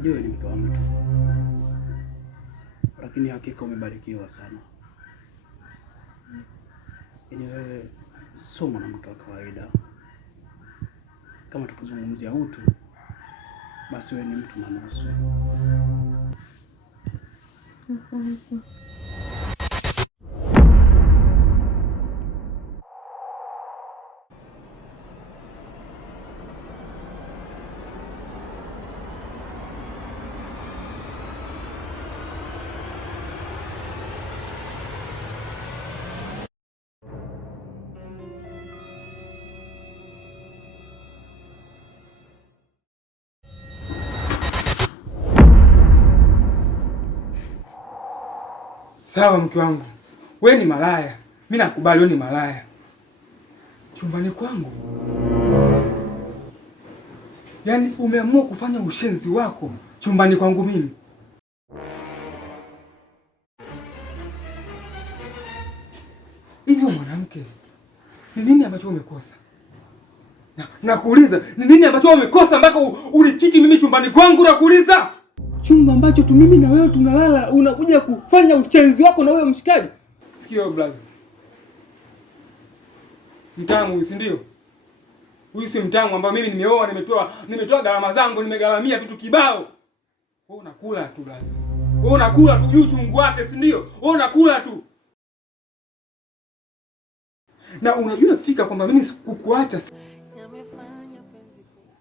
Najua ni mke wa mtu, lakini hakika umebarikiwa sana. Yaani wewe sio mwanamke wa kawaida. Kama tukizungumzia utu, basi wewe ni mtu na nusu. Asante. Sawa mke wangu, wewe ni malaya, mimi nakubali wewe ni malaya. Chumbani kwangu, yaani umeamua kufanya ushenzi wako chumbani kwangu mimi. Hivyo mwanamke, ni nini ambacho umekosa? Nakuuliza, ni nini ambacho umekosa mpaka ulichiti mimi chumbani kwangu? Nakuuliza. Chumba ambacho tu mimi na wewe tunalala, unakuja kufanya uchenzi wako na wewe mshikaji. Sikia brother. Mtamu huyu, si ndio? Huyu si mtamu ambao mimi nimeoa, nimetoa gharama zangu, nimegharamia vitu kibao. Wewe unakula tu brother. Wewe unakula tu juu chungu wake, si ndio? Wewe unakula tu. Na unajua fika kwamba mimi sikukuacha.